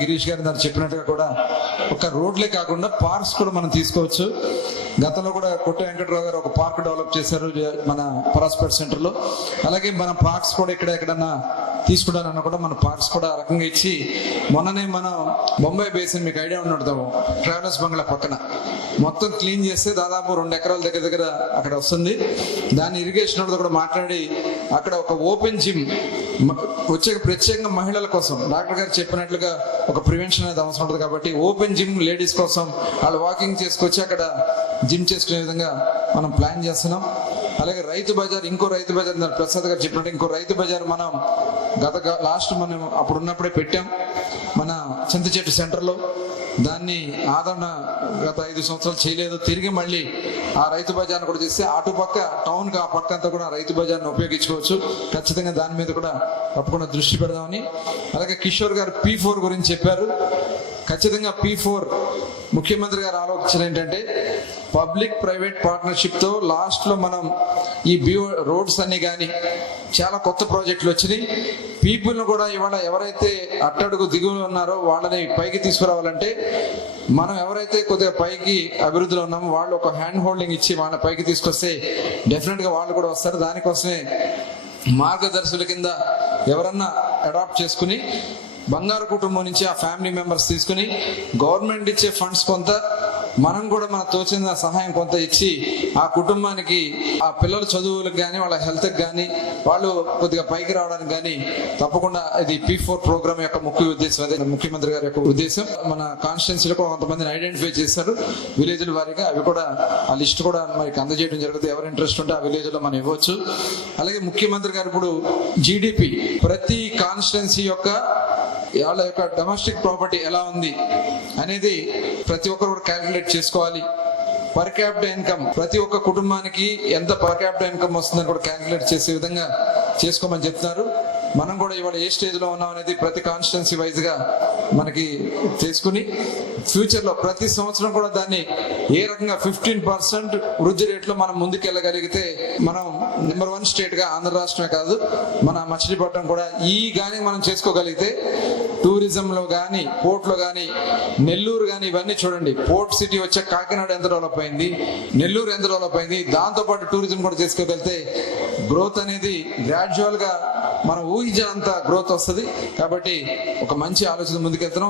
గిరీష్ గారు దాన్ని చెప్పినట్టుగా కూడా ఒక రోడ్లే కాకుండా పార్క్స్ కూడా మనం తీసుకోవచ్చు. గతంలో కూడా కొట్ట వెంకటరావు గారు ఒక పార్క్ డెవలప్ చేశారు మన పరాస్పేట్ సెంటర్ లో. అలాగే మన పార్క్స్ కూడా ఎక్కడన్నా తీసుకుంటానన్నా కూడా మన పార్క్స్ కూడా ఆ రకంగా ఇచ్చి, మొన్ననే మనం బొంబాయి బేసిన్ మీకు ఐడియా ఉన్నట్టు ట్రావెలర్స్ బంగ్లా పక్కన మొత్తం క్లీన్ చేస్తే దాదాపు 2 ఎకరాల దగ్గర అక్కడ వస్తుంది. దాన్ని ఇరిగేషన్ కూడా మాట్లాడి అక్కడ ఒక ఓపెన్ జిమ్ వచ్చే ప్రత్యేకంగా మహిళల కోసం డాక్టర్ గారు చెప్పినట్లుగా ఒక ప్రివెన్షన్ అనేది అవసరం ఉంటుంది కాబట్టి ఓపెన్ జిమ్ లేడీస్ కోసం వాళ్ళు వాకింగ్ చేసుకొచ్చి అక్కడ జిమ్ చేసుకునే విధంగా మనం ప్లాన్ చేస్తున్నాం. అలాగే రైతు బజార్, ఇంకో రైతు బజార్ ప్రసాద్ గారు చెప్పినట్టు ఇంకో రైతు బజార్ మనం లాస్ట్ మనం అప్పుడు ఉన్నప్పుడే పెట్టాం మన చింతచెట్టు సెంటర్లో. దాన్ని ఆదరణ గత 5 సంవత్సరాలు చేయలేదు. తిరిగి మళ్ళీ ఆ రైతు బజార్ను కూడా చేస్తే అటుపక్క టౌన్కి ఆ పక్క అంతా కూడా రైతు బజార్ను ఉపయోగించుకోవచ్చు. ఖచ్చితంగా దాని మీద కూడా తప్పకుండా దృష్టి పెడదామని. అలాగే కిషోర్ గారు P4 గురించి చెప్పారు. ఖచ్చితంగా P4 ముఖ్యమంత్రి గారు ఆలోచన ఏంటంటే పబ్లిక్ ప్రైవేట్ పార్ట్నర్షిప్ తో లాస్ట్ లో మనం ఈ రోడ్స్ అన్ని కానీ చాలా కొత్త ప్రాజెక్టులు వచ్చినాయి. పీపుల్ను కూడా ఇవాళ ఎవరైతే అట్టడుగు దిగువన ఉన్నారో వాళ్ళని పైకి తీసుకురావాలంటే మనం ఎవరైతే కొద్దిగా పైకి అభివృద్ధిలో ఉన్నామో వాళ్ళు ఒక హ్యాండ్ హోల్డింగ్ ఇచ్చి వాళ్ళ పైకి తీసుకొస్తే డెఫినెట్ గా వాళ్ళు కూడా వస్తారు. దానికోసమే మార్గదర్శుల కింద ఎవరన్నా అడాప్ట్ చేసుకుని బంగారు కుటుంబం నుంచి ఆ ఫ్యామిలీ మెంబర్స్ తీసుకుని గవర్నమెంట్ ఇచ్చే ఫండ్స్ కొంత, మనం కూడా మన తోచిన సహాయం కొంత ఇచ్చి ఆ కుటుంబానికి ఆ పిల్లల చదువులకు కానీ వాళ్ళ హెల్త్కి కానీ వాళ్ళు కొద్దిగా పైకి రావడానికి కానీ తప్పకుండా ఇది P4 ప్రోగ్రామ్ యొక్క ముఖ్య ఉద్దేశం. అదే ముఖ్యమంత్రి గారి యొక్క ఉద్దేశం. మన కాన్స్టిట్యున్సీలో కొంతమందిని ఐడెంటిఫై చేశారు విలేజ్ల వారీగా. అవి కూడా ఆ లిస్ట్ కూడా మనకి అందజేయడం జరుగుతుంది. ఎవరు ఇంట్రెస్ట్ ఉంటే ఆ విలేజ్ లో మనం ఇవ్వచ్చు. అలాగే ముఖ్యమంత్రి గారు ఇప్పుడు GDP ప్రతి కాన్స్టిట్యున్సీ యొక్క వాళ్ళ యొక్క డొమెస్టిక్ ప్రాపర్టీ ఎలా ఉంది అనేది ప్రతి ఒక్కరు కూడా క్యాలిక్యులేట్ చేసుకోవాలి. పర్ క్యాపిటల్ ఇన్కమ్ ప్రతి ఒక్క కుటుంబానికి ఎంత పర్ క్యాపిటల్ ఇన్కమ్ వస్తుందని కూడా క్యాలిక్యులేట్ చేసే విధంగా చేసుకోమని చెప్తున్నారు. మనం కూడా ఇవాళ ఏ స్టేజ్ లో ఉన్నాం అనేది ప్రతి కాన్స్టిట్యున్సీ వైజ్ గా మనకి తీసుకుని ఫ్యూచర్ లో ప్రతి సంవత్సరం కూడా దాన్ని ఏ రకంగా 15% వృద్ధి రేట్లో మనం ముందుకెళ్ళగలిగితే మనం నెంబర్ 1 స్టేట్ గా ఆంధ్ర రాష్ట్రమే కాదు మన మచిలీపట్నం కూడా గానీ మనం చేసుకోగలిగితే టూరిజం లో కానీ పోర్ట్ లో కానీ నెల్లూరు కానీ ఇవన్నీ చూడండి. పోర్ట్ సిటీ వచ్చే కాకినాడ ఎంత డెవలప్ అయింది, నెల్లూరు ఎంత డెవలప్ అయింది. దాంతో పాటు టూరిజం కూడా చేసుకోగలిగితే గ్రోత్ అనేది గ్రాడ్యువల్ గా మనం ఊహించినంత గ్రోత్ వస్తుంది. కాబట్టి ఒక మంచి ఆలోచన ముందుకెళ్తున్నాం.